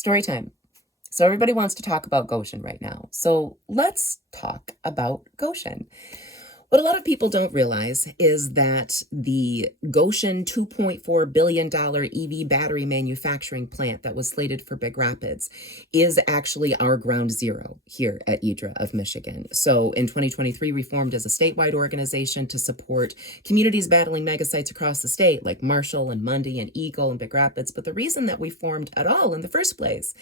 Story time. So everybody wants to talk about Goshen right now. So let's talk about Goshen. What a lot of people don't realize is that the Goshen $2.4 billion EV battery manufacturing plant that was slated for Big Rapids is actually our ground zero here at IDRA of Michigan. So in 2023, we formed as a statewide organization to support communities battling megasites across the state, like Marshall and Mundy and Eagle and Big Rapids. But the reason that we formed at all in the first place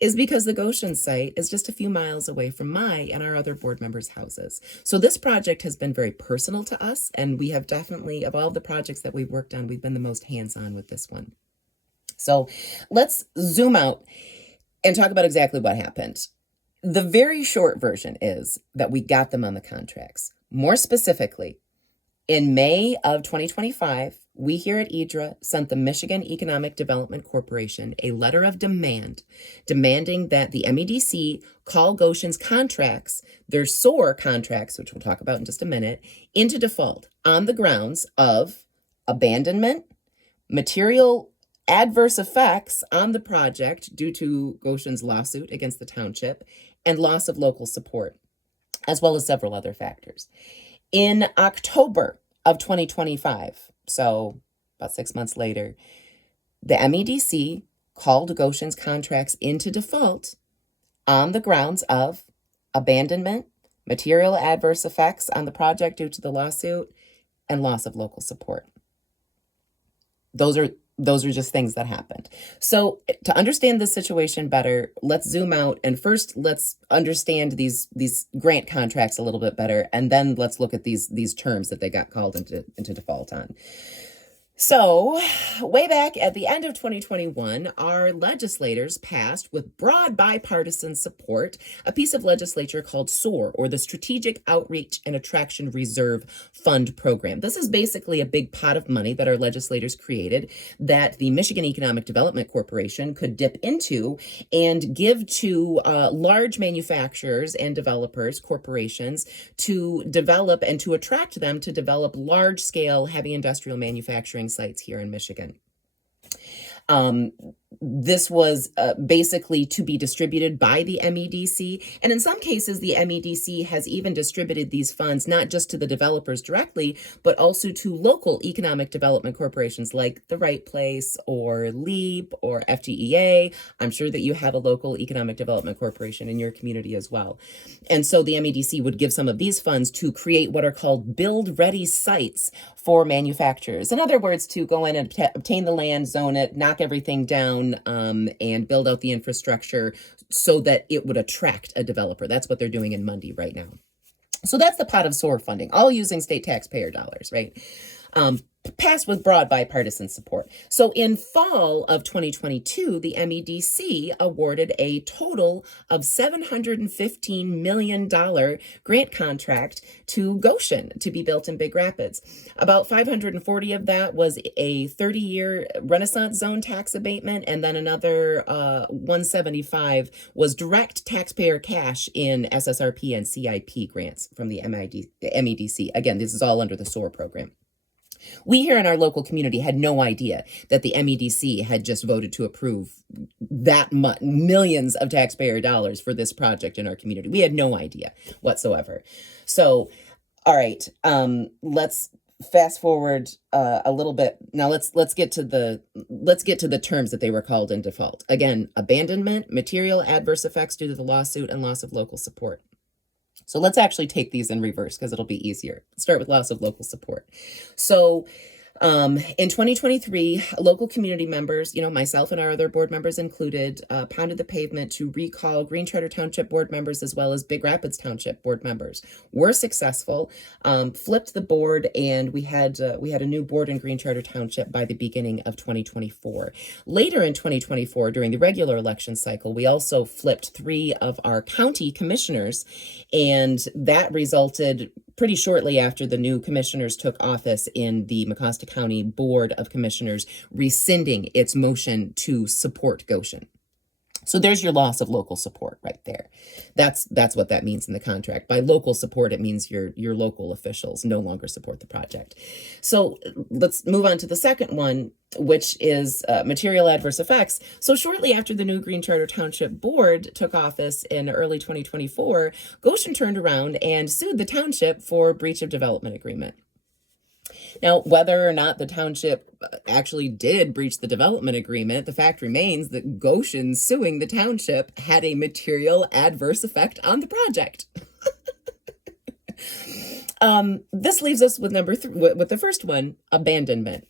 is because the Goshen site is just a few miles away from my and our other board members' houses. So this project has been very personal to us, and we have definitely, of all the projects that we've worked on, we've been the most hands-on with this one. So let's zoom out and talk about exactly what happened. The very short version is that we got them on the contracts. More specifically, in May of 2025, we here at IDRA sent the Michigan Economic Development Corporation a letter of demand, demanding that the MEDC call Goshen's contracts, their SOAR contracts, which we'll talk about in just a minute, into default on the grounds of abandonment, material adverse effects on the project due to Goshen's lawsuit against the township, and loss of local support, as well as several other factors. In October of 2025, so about 6 months later, the MEDC called Goshen's contracts into default on the grounds of abandonment, material adverse effects on the project due to the lawsuit, and loss of local support. Those are just things that happened. So to understand this situation better, let's zoom out and first let's understand these grant contracts a little bit better, and then let's look at these terms that they got called into default on. So way back at the end of 2021, our legislators passed with broad bipartisan support a piece of legislature called SOAR, or the Strategic Outreach and Attraction Reserve Fund Program. This is basically a big pot of money that our legislators created that the Michigan Economic Development Corporation could dip into and give to large manufacturers and developers, corporations, to develop and to attract them to develop large-scale heavy industrial manufacturing sites here in Michigan. This was basically to be distributed by the MEDC. And in some cases, the MEDC has even distributed these funds, not just to the developers directly, but also to local economic development corporations like The Right Place or LEAP or FTEA. I'm sure that you have a local economic development corporation in your community as well. And so the MEDC would give some of these funds to create what are called build-ready sites for manufacturers. In other words, to go in and obtain the land, zone it, knock everything down, and build out the infrastructure so that it would attract a developer. That's what they're doing in Mundy right now. So that's the pot of SOAR funding, all using state taxpayer dollars, right? Passed with broad bipartisan support. So in fall of 2022, the MEDC awarded a total of $715 million grant contract to Goshen to be built in Big Rapids. About 540 of that was a 30-year Renaissance Zone tax abatement, and then another 175 was direct taxpayer cash in SSRP and CIP grants from the MEDC. Again, this is all under the SOAR program. We here in our local community had no idea that the MEDC had just voted to approve that much, millions of taxpayer dollars for this project in our community. We had no idea whatsoever. So, all right, let's fast forward a little bit. Now let's get to the terms that they were called in default. Again, abandonment, material adverse effects due to the lawsuit, and loss of local support. So let's actually take these in reverse because it'll be easier. Start with loss of local support. So in 2023, local community members, myself and our other board members included, pounded the pavement to recall Green Charter Township board members as well as Big Rapids Township board members. We're successful, flipped the board, and we had a new board in Green Charter Township by the beginning of 2024. Later in 2024, during the regular election cycle, we also flipped 3 of our county commissioners, and that resulted pretty shortly after the new commissioners took office in the Mecosta County Board of Commissioners rescinding its motion to support Goshen. So there's your loss of local support right there. That's what that means in the contract. By local support, it means your local officials no longer support the project. So let's move on to the second one, which is material adverse effects. So shortly after the new Green Charter Township Board took office in early 2024, Goshen turned around and sued the township for breach of development agreement. Now, whether or not the township actually did breach the development agreement, the fact remains that Goshen suing the township had a material adverse effect on the project. This leaves us with with the first one, abandonment.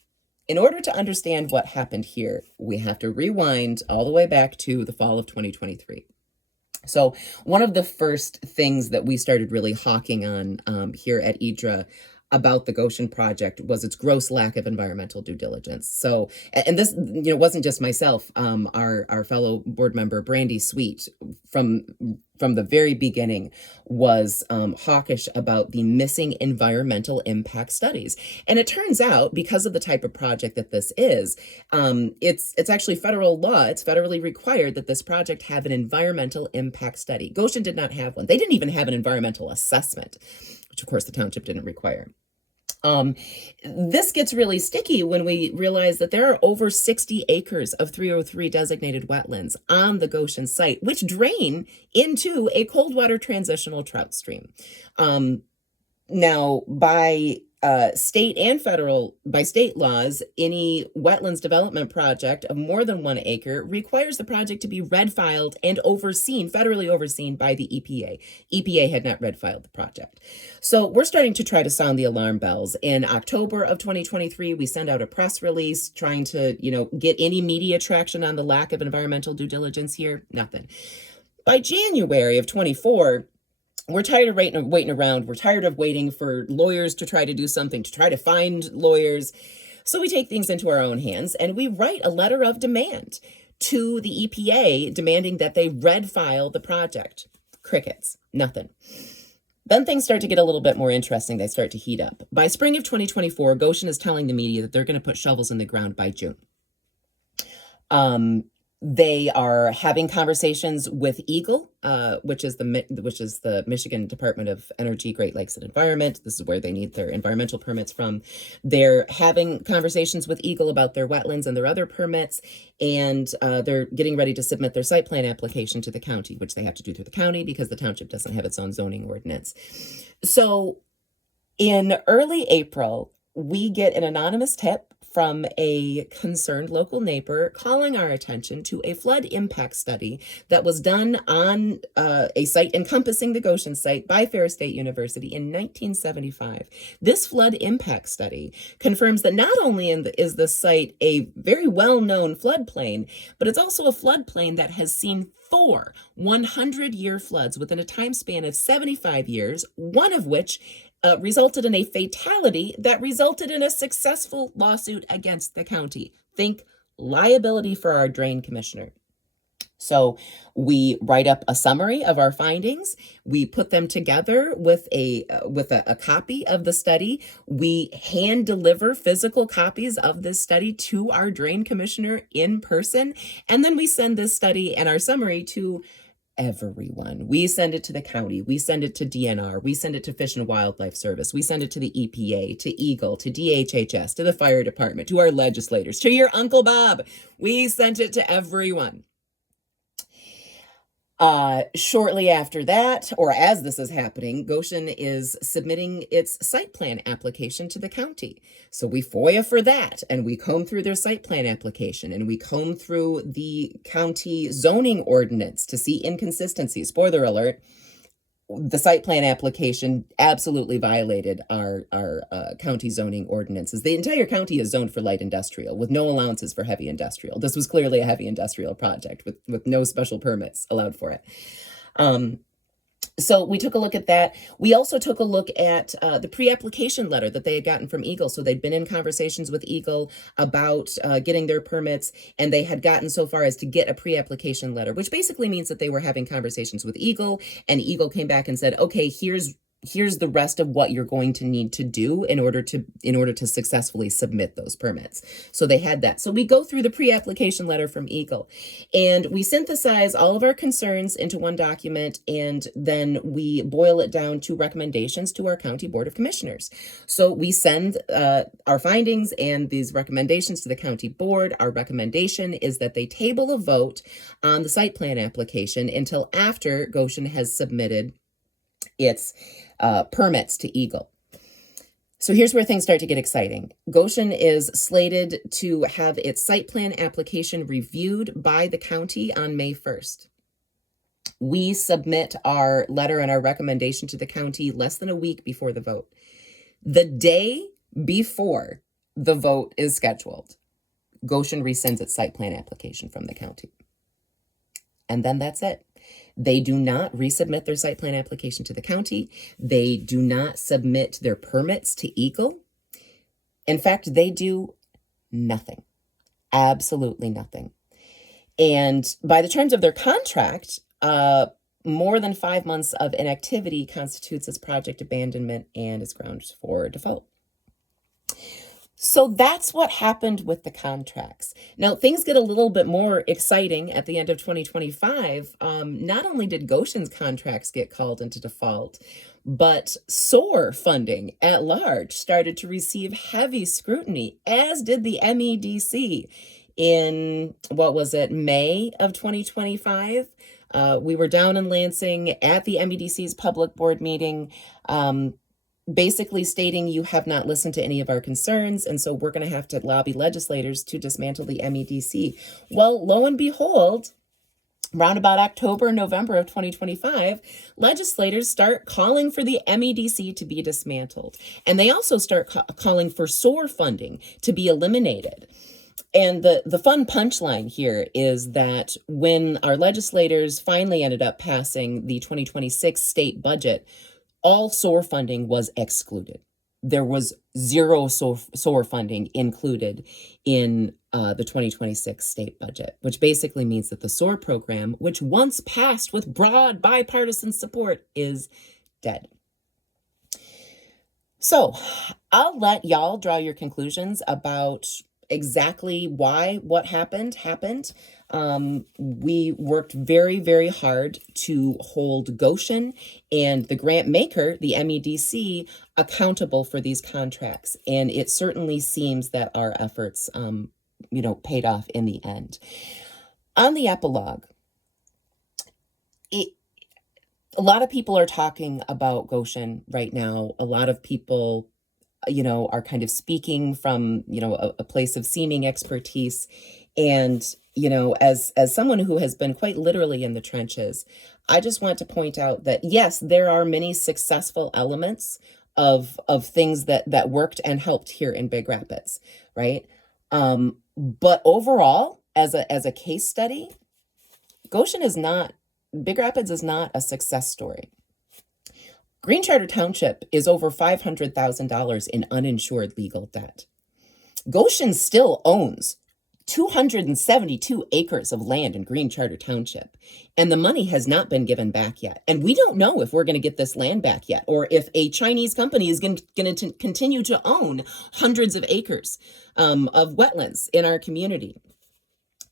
In order to understand what happened here, we have to rewind all the way back to the fall of 2023. So one of the first things that we started really hawking on here at IDRA about the Goshen project was its gross lack of environmental due diligence. So, and this, wasn't just myself. Our fellow board member Brandy Sweet from the very beginning was hawkish about the missing environmental impact studies. And it turns out, because of the type of project that this is, it's actually federal law. It's federally required that this project have an environmental impact study. Goshen did not have one. They didn't even have an environmental assessment, which of course the township didn't require. This gets really sticky when we realize that there are over 60 acres of 303 designated wetlands on the Goshen site, which drain into a cold water transitional trout stream. Now, by state laws, any wetlands development project of more than 1 acre requires the project to be red filed and federally overseen by the EPA. EPA had not red filed the project. So we're starting to try to sound the alarm bells. In October of 2023, we send out a press release trying to, get any media traction on the lack of environmental due diligence here. Nothing. By January of 24, we're tired of waiting around. We're tired of waiting for lawyers to try to do something, to try to find lawyers. So we take things into our own hands and we write a letter of demand to the EPA demanding that they red file the project. Crickets, nothing. Then things start to get a little bit more interesting. They start to heat up. By spring of 2024, Goshen is telling the media that they're going to put shovels in the ground by June. They are having conversations with EGLE, which is the Michigan Department of Energy, Great Lakes and Environment. This is where they need their environmental permits from. They're having conversations with EGLE about their wetlands and their other permits, and they're getting ready to submit their site plan application to the county, which they have to do through the county because the township doesn't have its own zoning ordinance. So in early April, we get an anonymous tip from a concerned local neighbor calling our attention to a flood impact study that was done on a site encompassing the Goshen site by Ferris State University in 1975. This flood impact study confirms that not only is the site a very well-known floodplain, but it's also a floodplain that has seen 4 100-year floods within a time span of 75 years, one of which resulted in a fatality that resulted in a successful lawsuit against the county. Think liability for our drain commissioner. So we write up a summary of our findings. We put them together with a copy of the study. We hand deliver physical copies of this study to our drain commissioner in person. And then we send this study and our summary to everyone. We send it to the county. We send it to DNR. We send it to Fish and Wildlife Service. We send it to the EPA, to EGLE, to DHHS, to the fire department, to our legislators, to your Uncle Bob. We sent it to everyone. Shortly after that, or as this is happening, Goshen is submitting its site plan application to the county. So we FOIA for that, and we comb through their site plan application, and we comb through the county zoning ordinance to see inconsistencies. Spoiler alert, the site plan application absolutely violated our county zoning ordinances. The entire county is zoned for light industrial with no allowances for heavy industrial. This was clearly a heavy industrial project with no special permits allowed for it. So we took a look at that. We also took a look at the pre-application letter that they had gotten from EGLE. So they'd been in conversations with EGLE about getting their permits, and they had gotten so far as to get a pre-application letter, which basically means that they were having conversations with EGLE, and EGLE came back and said, okay, here's here's the rest of what you're going to need to do in order to successfully submit those permits. So they had that. So we go through the pre-application letter from Eagle, and we synthesize all of our concerns into one document, and then we boil it down to recommendations to our County Board of Commissioners. So we send our findings and these recommendations to the County Board. Our recommendation is that they table a vote on the site plan application until after Goshen has submitted its permits to Eagle. So here's where things start to get exciting. Goshen is slated to have its site plan application reviewed by the county on May 1st. We submit our letter and our recommendation to the county less than a week before the vote. The day before the vote is scheduled, Goshen rescinds its site plan application from the county. And then that's it. They do not resubmit their site plan application to the county. They do not submit their permits to Eagle. In fact, they do nothing, absolutely nothing. And by the terms of their contract, more than 5 months of inactivity constitutes as project abandonment and is grounds for default. So that's what happened with the contracts. Now, things get a little bit more exciting at the end of 2025. Not only did Goshen's contracts get called into default, but SOAR funding at large started to receive heavy scrutiny, as did the MEDC in, May of 2025. We were down in Lansing at the MEDC's public board meeting, basically stating you have not listened to any of our concerns, and so we're going to have to lobby legislators to dismantle the MEDC. Well, lo and behold, around about October, November of 2025, legislators start calling for the MEDC to be dismantled. And they also start calling for SOAR funding to be eliminated. And the fun punchline here is that when our legislators finally ended up passing the 2026 state budget, all SOAR funding was excluded. There was zero SOAR funding included in the 2026 state budget, which basically means that the SOAR program, which once passed with broad bipartisan support, is dead. So I'll let y'all draw your conclusions about exactly why what happened. We worked very, very hard to hold Goshen and the grant maker, the MEDC, accountable for these contracts. And it certainly seems that our efforts, paid off in the end. On the epilogue, a lot of people are talking about Goshen right now. A lot of people are kind of speaking from, a place of seeming expertise. And, as someone who has been quite literally in the trenches, I just want to point out that, yes, there are many successful elements of things that worked and helped here in Big Rapids, right? But overall, as a case study, Big Rapids is not a success story. Green Charter Township is over $500,000 in uninsured legal debt. Goshen still owns 272 acres of land in Green Charter Township, and the money has not been given back yet. And we don't know if we're going to get this land back yet, or if a Chinese company is going to continue to own hundreds of acres of wetlands in our community.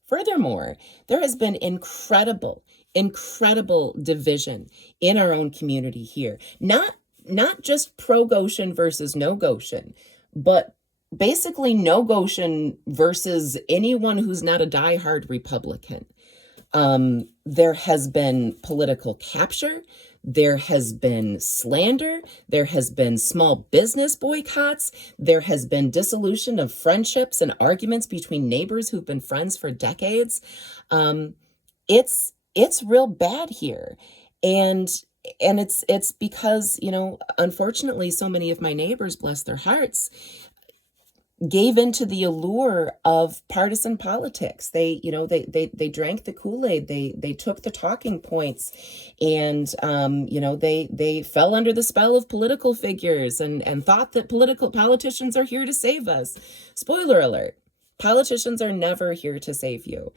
Furthermore, there has been incredible division in our own community here. Not just pro-Goshen versus no Goshen, but basically no Goshen versus anyone who's not a diehard Republican. There has been political capture. There has been slander. There has been small business boycotts. There has been dissolution of friendships and arguments between neighbors who've been friends for decades. It's real bad here. And it's because, unfortunately, so many of my neighbors, bless their hearts, gave into the allure of partisan politics. They drank the Kool-Aid. They took the talking points, and they fell under the spell of political figures and thought that politicians are here to save us. Spoiler alert: politicians are never here to save you.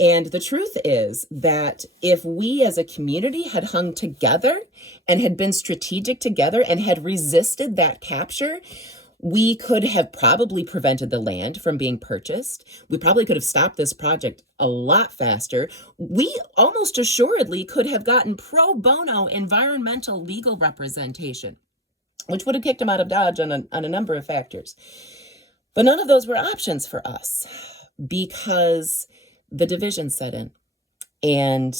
And the truth is that if we as a community had hung together and had been strategic together and had resisted that capture, we could have probably prevented the land from being purchased. We probably could have stopped this project a lot faster. We almost assuredly could have gotten pro bono environmental legal representation, which would have kicked him out of Dodge on a number of factors. But none of those were options for us because the division set in. And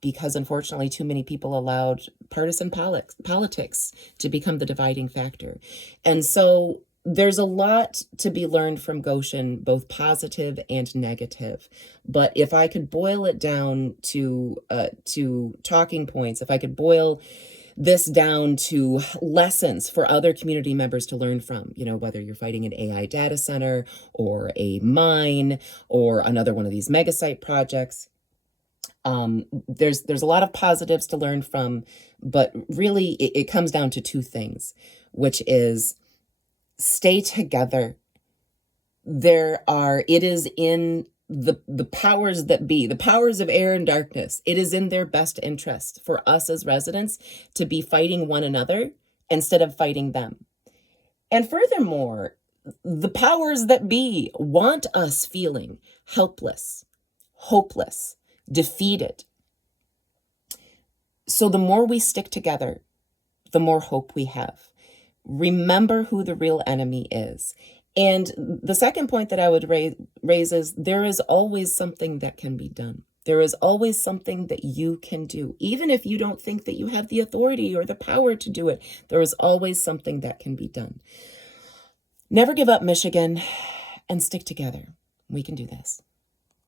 because unfortunately too many people allowed partisan politics to become the dividing factor. And so there's a lot to be learned from Goshen, both positive and negative. But if I could boil it down to talking points, if I could boil this down to lessons for other community members to learn from, whether you're fighting an AI data center or a mine or another one of these mega site projects, there's a lot of positives to learn from, but really it comes down to two things, which is stay together. It is in the powers that be, the powers of air and darkness, it is in their best interest for us as residents to be fighting one another instead of fighting them. And furthermore, the powers that be want us feeling helpless, hopeless, defeated. So the more we stick together, the more hope we have. Remember who the real enemy is. And the second point that I would raise is there is always something that can be done. There is always something that you can do. Even if you don't think that you have the authority or the power to do it, there is always something that can be done. Never give up, Michigan, and stick together. We can do this.